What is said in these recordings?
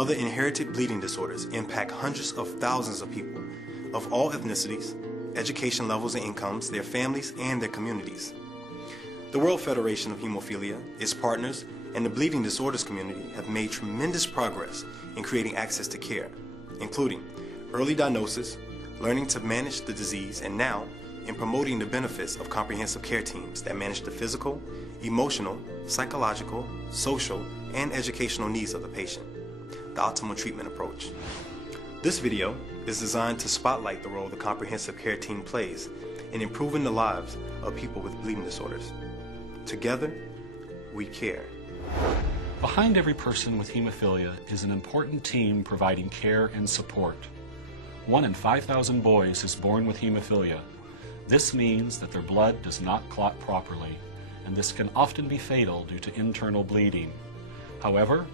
other inherited bleeding disorders impact hundreds of thousands of people of all ethnicities, education levels and incomes, their families, and their communities. The World Federation of Hemophilia, its partners, and the bleeding disorders community have made tremendous progress in creating access to care, including early diagnosis, learning to manage the disease, and now in promoting the benefits of comprehensive care teams that manage the physical, emotional, psychological, social, and educational needs of the patient, the optimal treatment approach. This video is designed to spotlight the role the comprehensive care team plays in improving the lives of people with bleeding disorders. Together, we care. Behind every person with hemophilia is an important team providing care and support. 1 in 5,000 boys is born with hemophilia. This means that their blood does not clot properly, and this can often be fatal due to internal bleeding. However,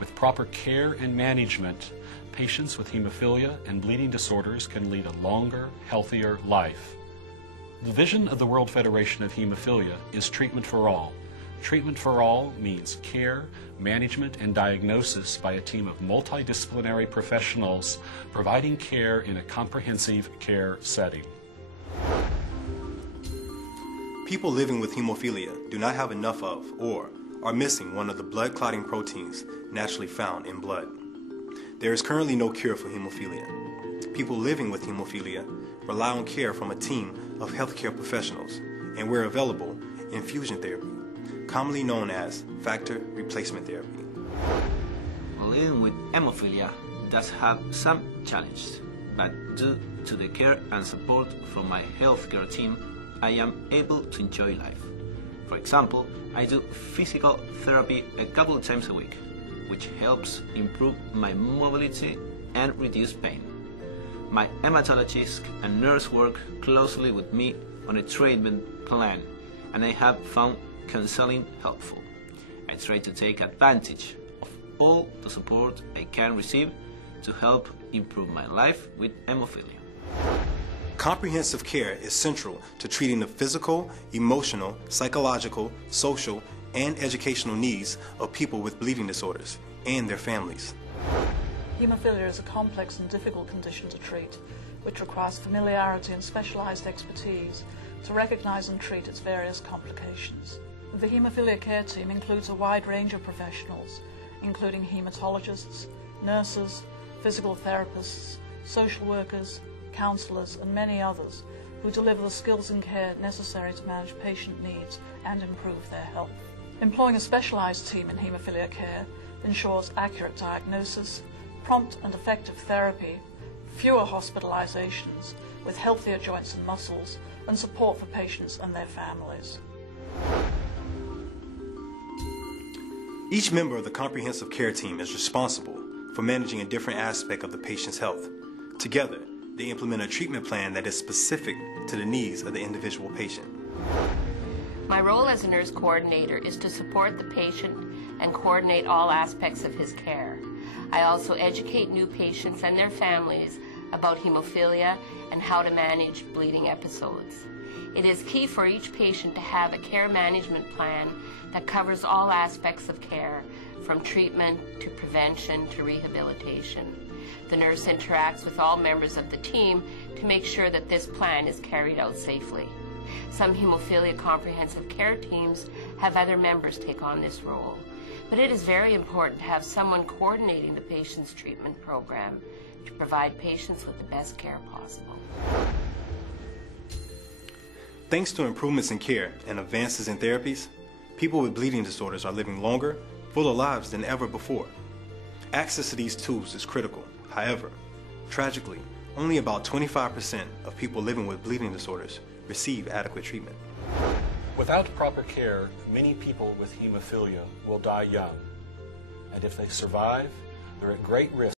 with proper care and management, patients with hemophilia and bleeding disorders can lead a longer, healthier life. The vision of the World Federation of Hemophilia is treatment for all. Treatment for all means care, management, and diagnosis by a team of multidisciplinary professionals providing care in a comprehensive care setting. People living with hemophilia do not have enough of or are missing one of the blood clotting proteins naturally found in blood. There is currently no cure for hemophilia. People living with hemophilia rely on care from a team of healthcare professionals, and where available, infusion therapy, commonly known as factor replacement therapy. Living with hemophilia does have some challenges, but due to the care and support from my healthcare team, I am able to enjoy life. For example, I do physical therapy a couple of times a week, which helps improve my mobility and reduce pain. My hematologist and nurse work closely with me on a treatment plan, and I have found counseling helpful. I try to take advantage of all the support I can receive to help improve my life with hemophilia. Comprehensive care is central to treating the physical, emotional, psychological, social, and educational needs of people with bleeding disorders and their families. Hemophilia is a complex and difficult condition to treat, which requires familiarity and specialized expertise to recognize and treat its various complications. The hemophilia care team includes a wide range of professionals, including hematologists, nurses, physical therapists, social workers, counselors, and many others who deliver the skills and care necessary to manage patient needs and improve their health. Employing a specialized team in hemophilia care ensures accurate diagnosis, prompt and effective therapy, fewer hospitalizations, with healthier joints and muscles, and support for patients and their families. Each member of the comprehensive care team is responsible for managing a different aspect of the patient's health. Together, they implement a treatment plan that is specific to the needs of the individual patient. My role as a nurse coordinator is to support the patient and coordinate all aspects of his care. I also educate new patients and their families about hemophilia and how to manage bleeding episodes. It is key for each patient to have a care management plan that covers all aspects of care, from treatment to prevention to rehabilitation. The nurse interacts with all members of the team to make sure that this plan is carried out safely. Some hemophilia comprehensive care teams have other members take on this role, but it is very important to have someone coordinating the patient's treatment program to provide patients with the best care possible. Thanks to improvements in care and advances in therapies, people with bleeding disorders are living longer, fuller lives than ever before. Access to these tools is critical. However, tragically, only about 25% of people living with bleeding disorders receive adequate treatment. Without proper care, many people with hemophilia will die young, and if they survive, they're at great risk